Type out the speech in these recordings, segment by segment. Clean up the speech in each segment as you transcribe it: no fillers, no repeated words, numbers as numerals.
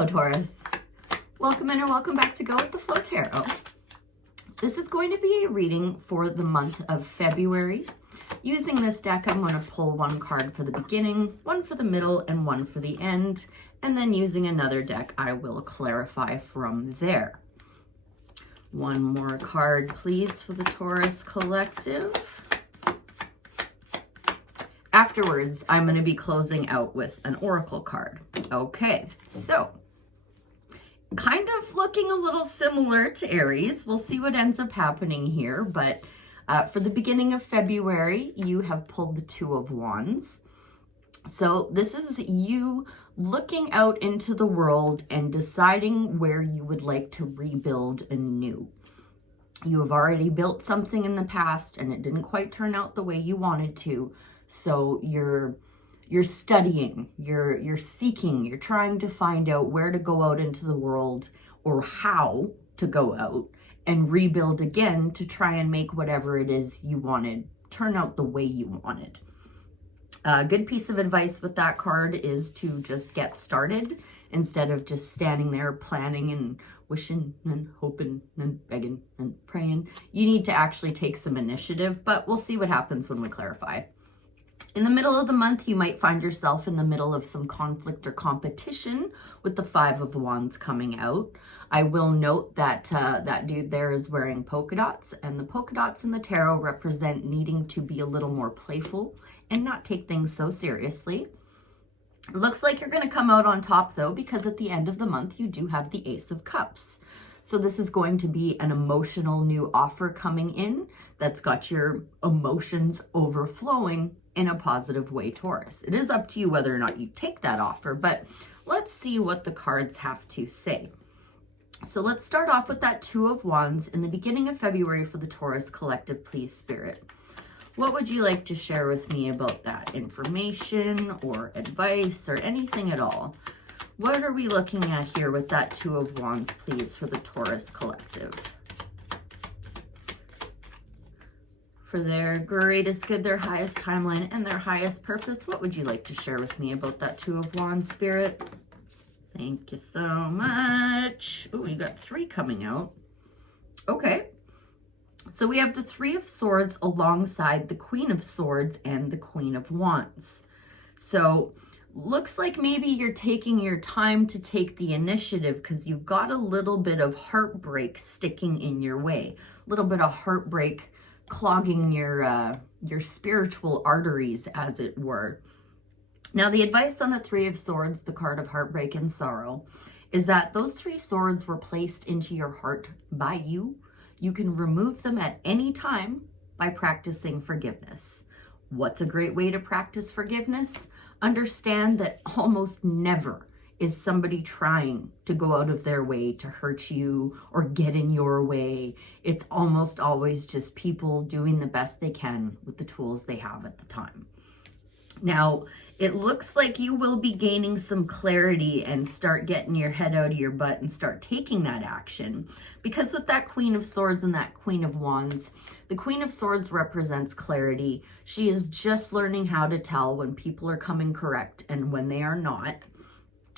Hello, Taurus. Welcome in or welcome back to Go with the Flow Tarot. This is going to be a reading for the month of February. Using this deck, I'm going to pull one card for the beginning, one for the middle, and one for the end. And then using another deck, I will clarify from there. One more card, please, for the Taurus Collective. Afterwards, I'm going to be closing out with an oracle card. Okay, so kind of looking a little similar to Aries. We'll see what ends up happening here, but for the beginning of February, you have pulled the Two of Wands. So this is you looking out into the world and deciding where you would like to rebuild anew. You have already built something in the past and it didn't quite turn out the way you wanted to. So you're studying, you're seeking, you're trying to find out where to go out into the world or how to go out and rebuild again to try and make whatever it is you wanted turn out the way you wanted. A good piece of advice with that card is to just get started instead of just standing there planning and wishing and hoping and begging and praying. You need to actually take some initiative, but we'll see what happens when we clarify. In the middle of the month, you might find yourself in the middle of some conflict or competition with the Five of Wands coming out. I will note that that dude there is wearing polka dots, and the polka dots in the tarot represent needing to be a little more playful and not take things so seriously. It looks like you're going to come out on top, though, because at the end of the month, you do have the Ace of Cups. So this is going to be an emotional new offer coming in that's got your emotions overflowing in a positive way, Taurus. It is up to you whether or not you take that offer, but let's see what the cards have to say. So let's start off with that Two of Wands in the beginning of February for the Taurus Collective, please, Spirit. What would you like to share with me about that information or advice or anything at all? What are we looking at here with that Two of Wands, please, for the Taurus Collective? For their greatest good, their highest timeline, and their highest purpose, what would you like to share with me about that Two of Wands, Spirit? Thank you so much. Oh, you got three coming out. Okay. So we have the Three of Swords alongside the Queen of Swords and the Queen of Wands. So looks like maybe you're taking your time to take the initiative because you've got a little bit of heartbreak sticking in your way. A little bit of heartbreak clogging your spiritual arteries, as it were. Now, the advice on the Three of Swords, the card of heartbreak and sorrow, is that those three swords were placed into your heart by you. You can remove them at any time by practicing forgiveness. What's a great way to practice forgiveness? Understand that almost never is somebody trying to go out of their way to hurt you or get in your way. It's almost always just people doing the best they can with the tools they have at the time. Now, it looks like you will be gaining some clarity and start getting your head out of your butt and start taking that action. Because with that Queen of Swords and that Queen of Wands, the Queen of Swords represents clarity. She is just learning how to tell when people are coming correct and when they are not.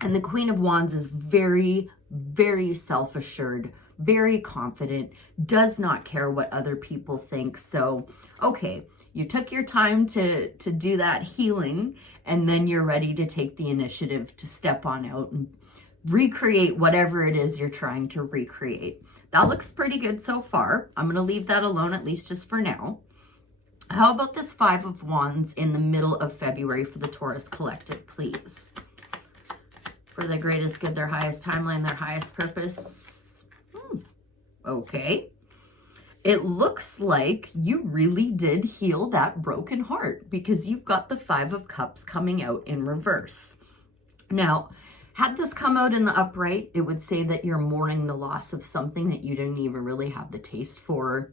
And the Queen of Wands is very, very self-assured, very confident, does not care what other people think. So, okay, you took your time to do that healing, and then you're ready to take the initiative to step on out and recreate whatever it is you're trying to recreate. That looks pretty good so far. I'm going to leave that alone, at least just for now. How about this Five of Wands in the middle of February for the Taurus Collective, please? For the greatest good, their highest timeline, their highest purpose. Okay. It looks like you really did heal that broken heart because you've got the Five of Cups coming out in reverse. Now, had this come out in the upright, it would say that you're mourning the loss of something that you didn't even really have the taste for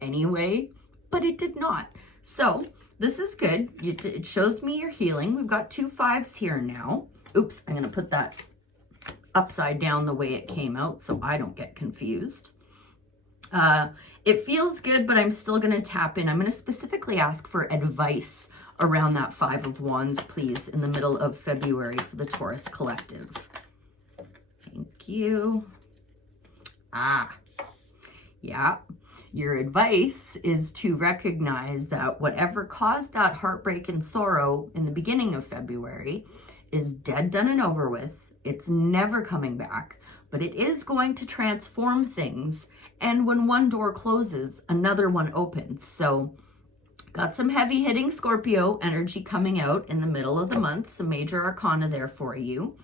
anyway, but it did not. So this is good. It shows me you're healing. We've got two fives here now. Oops, I'm going to put that upside down the way it came out so I don't get confused. It feels good, but I'm still going to tap in. I'm going to specifically ask for advice around that Five of Wands, please, in the middle of February for the Taurus Collective. you. Yeah. Your advice is to recognize that whatever caused that heartbreak and sorrow in the beginning of February is dead, done, and over with. It's never coming back, but it is going to transform things. And when one door closes, another one opens. So got some heavy hitting Scorpio energy coming out in the middle of the month, some major arcana there for you.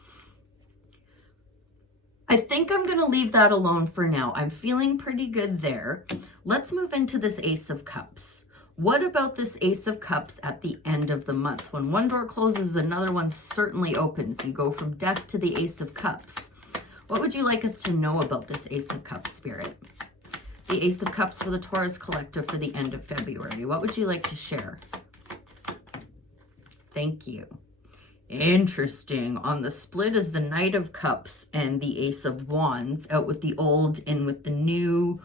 I think I'm going to leave that alone for now. I'm feeling pretty good there. Let's move into this Ace of Cups. What about this Ace of Cups at the end of the month? When one door closes, another one certainly opens. You go from Death to the Ace of Cups. What would you like us to know about this Ace of Cups, Spirit? The Ace of Cups for the Taurus Collective for the end of February. What would you like to share? Thank you. Interesting. On the split is the Knight of Cups and the Ace of Wands, out with the old, in with the new.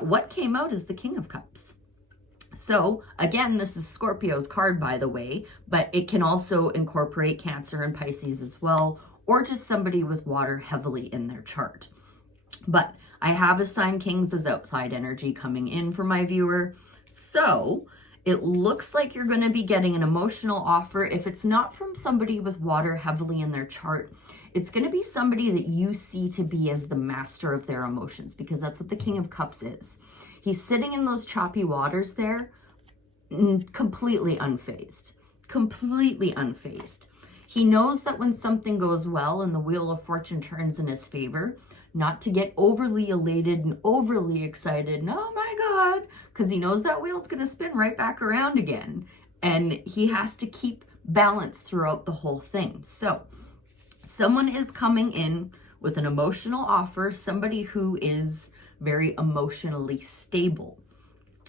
What came out is the King of Cups. So again, this is Scorpio's card, by the way, but it can also incorporate Cancer and Pisces as well, or just somebody with water heavily in their chart. But I have assigned Kings as outside energy coming in for my viewer. So it looks like you're going to be getting an emotional offer. If it's not from somebody with water heavily in their chart, it's going to be somebody that you see to be as the master of their emotions, because that's what the King of Cups is. He's sitting in those choppy waters there, completely unfazed, completely unfazed. He knows that when something goes well and the wheel of fortune turns in his favor, not to get overly elated and overly excited, and oh my God, because he knows that wheel's going to spin right back around again. And he has to keep balance throughout the whole thing. So someone is coming in with an emotional offer, somebody who is very emotionally stable,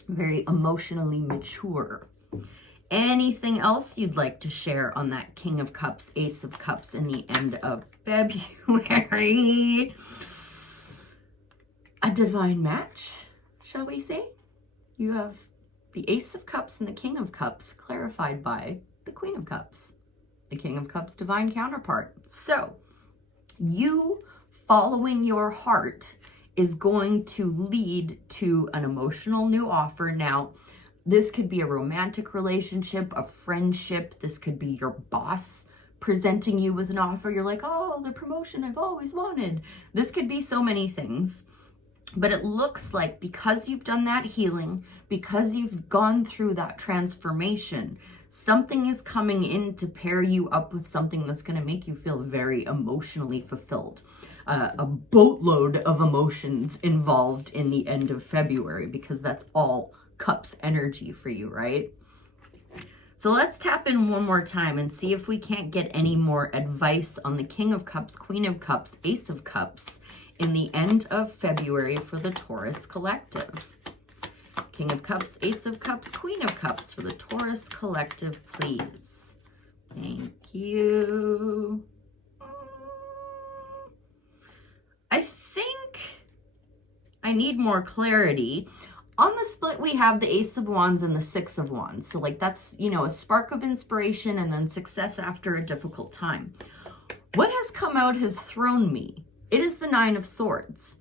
very emotionally mature. Anything else you'd like to share on that King of Cups, Ace of Cups in the end of February? A divine match, shall we say? You have the Ace of Cups and the King of Cups clarified by the Queen of Cups, the King of Cups divine counterpart. So you following your heart is going to lead to an emotional new offer. Now, this could be a romantic relationship, a friendship. This could be your boss presenting you with an offer. You're like, oh, the promotion I've always wanted. This could be so many things. But it looks like because you've done that healing, because you've gone through that transformation, something is coming in to pair you up with something that's going to make you feel very emotionally fulfilled. A boatload of emotions involved in the end of February, because that's all Cups energy for you, right? So let's tap in one more time and see if we can't get any more advice on the King of Cups, Queen of Cups, Ace of Cups in the end of February for the Taurus Collective. King of Cups, Ace of Cups, Queen of Cups for the Taurus Collective, please. Thank you. I think I need more clarity. On the split, we have the Ace of Wands and the Six of Wands. So like that's, you know, a spark of inspiration and then success after a difficult time. What has come out has thrown me. It is the Nine of Swords.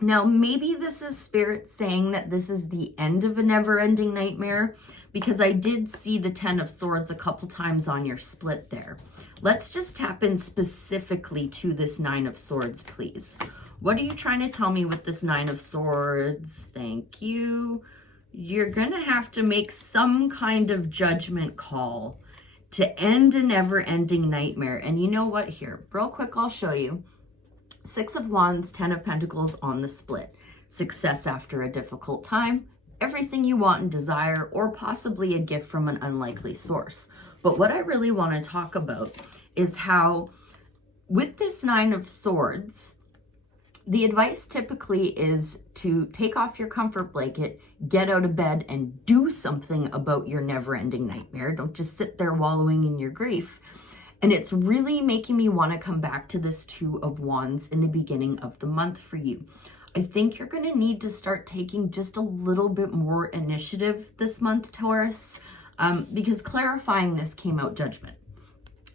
Now, maybe this is Spirit saying that this is the end of a never-ending nightmare, because I did see the Ten of Swords a couple times on your split there. Let's just tap in specifically to this Nine of Swords, please. What are you trying to tell me with this Nine of Swords? Thank you. You're going to have to make some kind of judgment call to end a never-ending nightmare. And you know what? Here, real quick, I'll show you. Six of Wands, Ten of Pentacles on the split. Success after a difficult time, everything you want and desire, or possibly a gift from an unlikely source. But what I really want to talk about is how with this Nine of Swords, the advice typically is to take off your comfort blanket, get out of bed, and do something about your never-ending nightmare. Don't just sit there wallowing in your grief. And it's really making me want to come back to this Two of Wands in the beginning of the month for you. I think you're going to need to start taking just a little bit more initiative this month, Taurus, because clarifying this came out Judgment.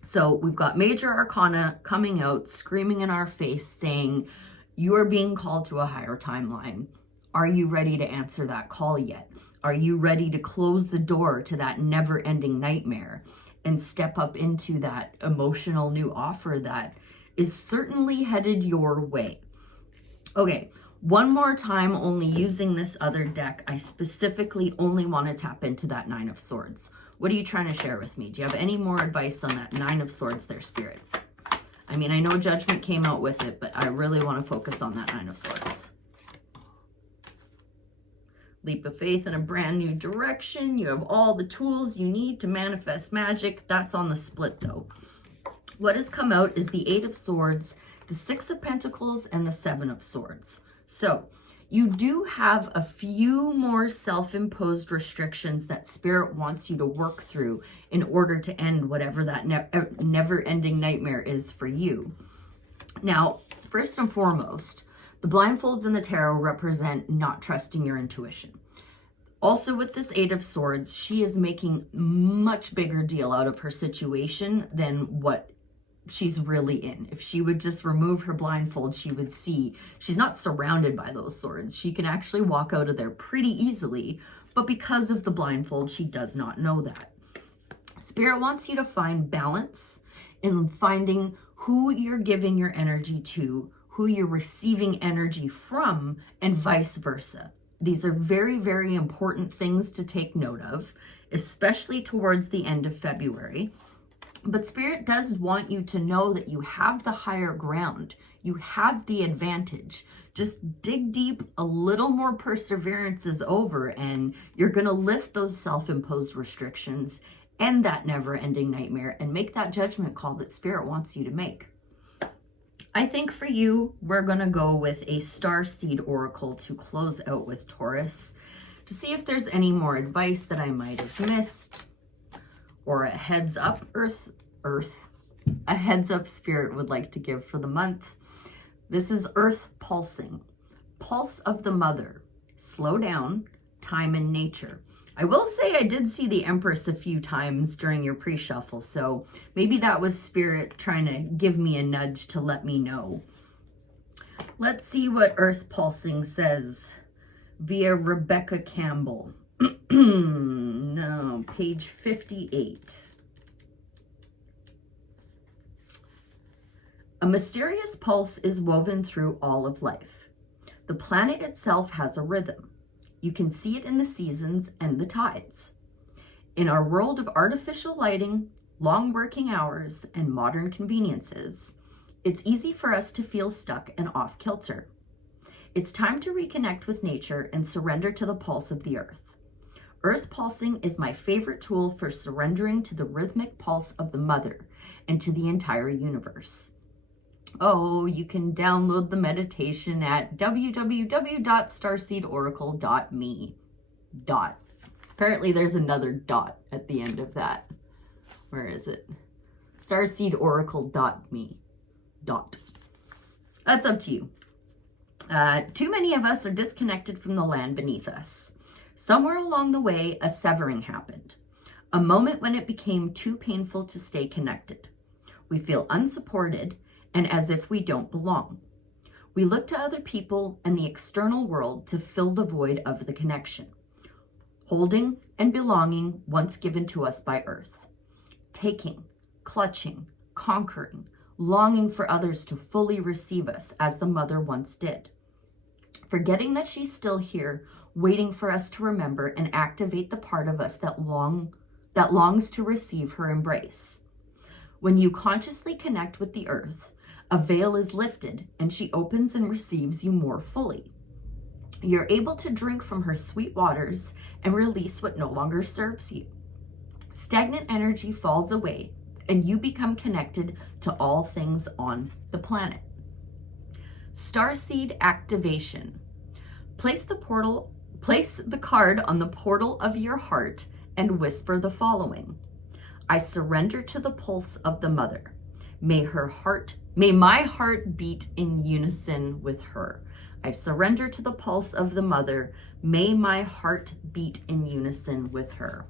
So we've got major arcana coming out, screaming in our face, saying, you are being called to a higher timeline. Are you ready to answer that call yet? Are you ready to close the door to that never-ending nightmare and step up into that emotional new offer that is certainly headed your way? Okay, one more time, only using this other deck, I specifically only want to tap into that Nine of Swords. What are you trying to share with me? Do you have any more advice on that Nine of Swords there, Spirit? I mean, I know Judgment came out with it, but I really want to focus on that Nine of Swords. Leap of faith in a brand new direction. You have all the tools you need to manifest magic. That's on the split, though. What has come out is the Eight of Swords, the Six of Pentacles, and the Seven of Swords. So you do have a few more self-imposed restrictions that Spirit wants you to work through in order to end whatever that never-ending nightmare is for you. Now, first and foremost, the blindfolds in the tarot represent not trusting your intuition. Also with this Eight of Swords, she is making much bigger deal out of her situation than what she's really in. If she would just remove her blindfold, she would see she's not surrounded by those swords. She can actually walk out of there pretty easily, but because of the blindfold, she does not know that. Spirit wants you to find balance in finding who you're giving your energy to, who you're receiving energy from, and vice versa. These are very, very important things to take note of, especially towards the end of February. But Spirit does want you to know that you have the higher ground. You have the advantage. Just dig deep, a little more perseverance is over, and you're going to lift those self-imposed restrictions, end that never-ending nightmare, and make that judgment call that Spirit wants you to make. I think for you, we're going to go with a Starseed Oracle to close out with Taurus to see if there's any more advice that I might have missed, or a heads up a heads up Spirit would like to give for the month. This is Earth pulsing. Pulse of the mother. Slow down, time and nature. I will say I did see the Empress a few times during your pre-shuffle, so maybe that was Spirit trying to give me a nudge to let me know. Let's see what Earth pulsing says via Rebecca Campbell. No, page 58. A mysterious pulse is woven through all of life. The planet itself has a rhythm. You can see it in the seasons and the tides. In our world of artificial lighting, long working hours, and modern conveniences, it's easy for us to feel stuck and off kilter. It's time to reconnect with nature and surrender to the pulse of the earth. Earth pulsing is my favorite tool for surrendering to the rhythmic pulse of the mother and to the entire universe. Oh, you can download the meditation at www.starseedoracle.me. Apparently there's another dot at the end of that. Where is it? Starseedoracle.me. That's up to you. Too many of us are disconnected from the land beneath us. Somewhere along the way, a severing happened. A moment when it became too painful to stay connected. We feel unsupported and as if we don't belong. We look to other people and the external world to fill the void of the connection. Holding and belonging once given to us by Earth. Taking, clutching, conquering, longing for others to fully receive us as the mother once did. Forgetting that she's still here, waiting for us to remember and activate the part of us that longs to receive her embrace. When you consciously connect with the earth, a veil is lifted and she opens and receives you more fully. You're able to drink from her sweet waters and release what no longer serves you. Stagnant energy falls away and you become connected to all things on the planet. Starseed activation. Place the card on the portal of your heart and whisper the following. I surrender to the pulse of the mother. May my heart beat in unison with her. I surrender to the pulse of the mother. May my heart beat in unison with her.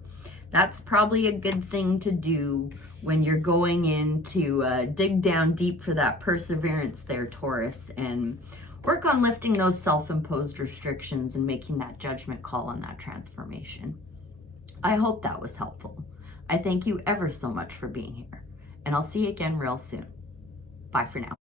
That's probably a good thing to do when you're going in to dig down deep for that perseverance there, Taurus, and work on lifting those self-imposed restrictions and making that judgment call on that transformation. I hope that was helpful. I thank you ever so much for being here, and I'll see you again real soon. Bye for now.